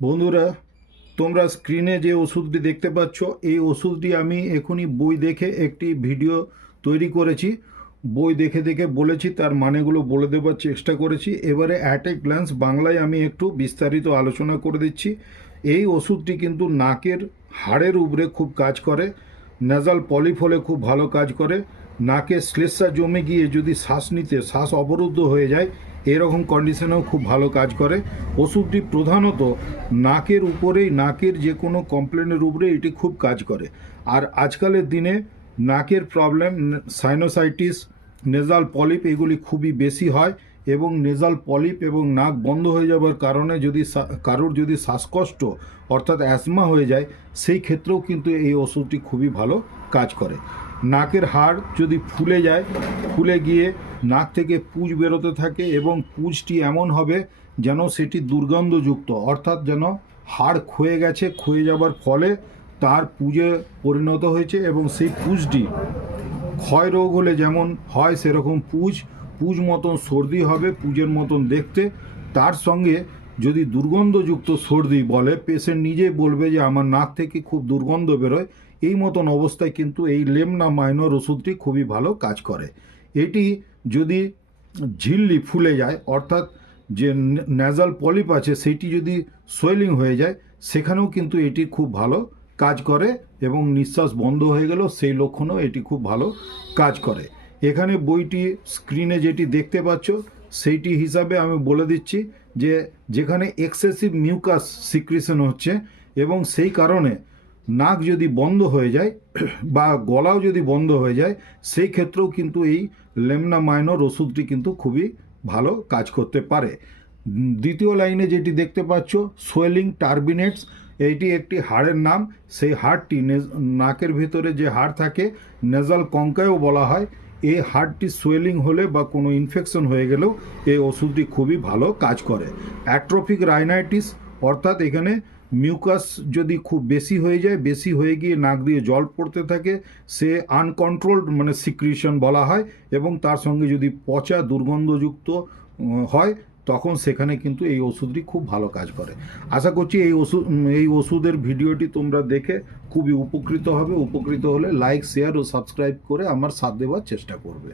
বন্ধুরা, তোমরা স্ক্রিনে যে ওষুধটি দেখতে পাচ্ছ, এই ওষুধটি আমি এখনই বই দেখে একটি ভিডিও তৈরি করেছি। বই দেখে দেখে বলেছি, তার মানেগুলো বলে দেওয়ার চেষ্টা করেছি। এবারে অ্যাট এ গ্ল্যান্স বাংলায় আমি একটু বিস্তারিত আলোচনা করে দিচ্ছি। এই ওষুধটি কিন্তু নাকের হাড়ের উপরে খুব কাজ করে। নেজাল পলিপ হলে খুব ভালো কাজ করে। নাকে শ্লেষ্মা জমে গিয়ে যদি শ্বাস অবরুদ্ধ হয়ে যায়, এরকম কন্ডিশনেও খুব ভালো কাজ করে। ওষুধটি প্রধানত নাকের উপরেই, নাকের যে কোনো কমপ্লেনের উপরে এটি খুব কাজ করে। আর আজকালের দিনে নাকের প্রবলেম, সাইনোসাইটিস, নেজাল পলিপ এগুলি খুবই বেশি হয়, এবং নেজাল পলিপ এবং নাক বন্ধ হয়ে যাওয়ার কারণে যদি কারোর যদি শ্বাসকষ্ট অর্থাৎ অ্যাজমা হয়ে যায়, সেই ক্ষেত্রেও কিন্তু এই ওষুধটি খুবই ভালো কাজ করে। নাকের হাড় যদি ফুলে যায়, ফুলে গিয়ে নাক থেকে পুঁজ বেরোতে থাকে এবং পুঁজটি এমন হবে যেন সেটি দুর্গন্ধযুক্ত, অর্থাৎ যেন হাড় ক্ষয়ে গেছে, ক্ষয়ে যাবার ফলে তার পুঁজে পরিণত হয়েছে, এবং সেই পুঁজটি ক্ষয় রোগ হলে যেমন হয় সেরকম পুঁজ মতন সর্দি হবে, পুঁজের মতন দেখতে। তার সঙ্গে যদি দুর্গন্ধযুক্ত সর্দি বলে, পেশেন্ট নিজে বলবে যে আমার নাক থেকে খুব দুর্গন্ধ বেরোয়, এই মতন অবস্থায় কিন্তু এই লেমনা মাইনর ওষুধটি খুবই ভালো কাজ করে। এটি যদি ঝিল্লি ফুলে যায়, অর্থাৎ যে ন্যাজাল পলিপ আছে সেটি যদি সোয়েলিং হয়ে যায়, সেখানেও কিন্তু এটি খুব ভালো কাজ করে, এবং নিঃশ্বাস বন্ধ হয়ে গেল সেই লক্ষণেও এটি খুব ভালো কাজ করে। এখানে বইটি স্ক্রিনে যেটি দেখতে পাচ্ছ সেইটি হিসাবে আমি বলে দিচ্ছি যে যেখানে এক্সেসিভ মিউকাস সিক্রিশন হচ্ছে এবং সেই কারণে নাক যদি বন্ধ হয়ে যায় বা গলাও যদি বন্ধ হয়ে যায়, সেই ক্ষেত্রেও কিন্তু এই লেমনা মাইনর ওষুধটি কিন্তু খুবই ভালো কাজ করতে পারে। দ্বিতীয় লাইনে যেটি দেখতে পাচ্ছ, সোয়েলিং টার্বিনেটস, এইটি একটি হাড়ের নাম। সেই হাড়টি নাকের ভিতরে যে হাড় থাকে, নেজাল কঙ্কায়ও বলা হয়, এই হাড়টি সোয়েলিং হলে বা কোনো ইনফেকশন হয়ে গেলেও এই ওষুধটি খুবই ভালো কাজ করে। অ্যাট্রোফিক রাইনাইটিস, অর্থাৎ এখানে মিউকাস যদি খুব বেশি হয়ে যায়, বেশি হয়ে গিয়ে নাক দিয়ে জল পড়তে থাকে, সে আনকন্ট্রোলড মানে সিক্রিশন বলা হয়, এবং তার সঙ্গে যদি পচা দুর্গন্ধযুক্ত হয়, তখন সেখানে কিন্তু এই ওষুধটি খুব ভালো কাজ করে। আশা করছি এই ওষুধের ভিডিওটি তোমরা দেখে খুবই উপকৃত হবে। উপকৃত হলে লাইক, শেয়ার ও সাবস্ক্রাইব করে আমার সাথ দেওয়ার চেষ্টা করবে।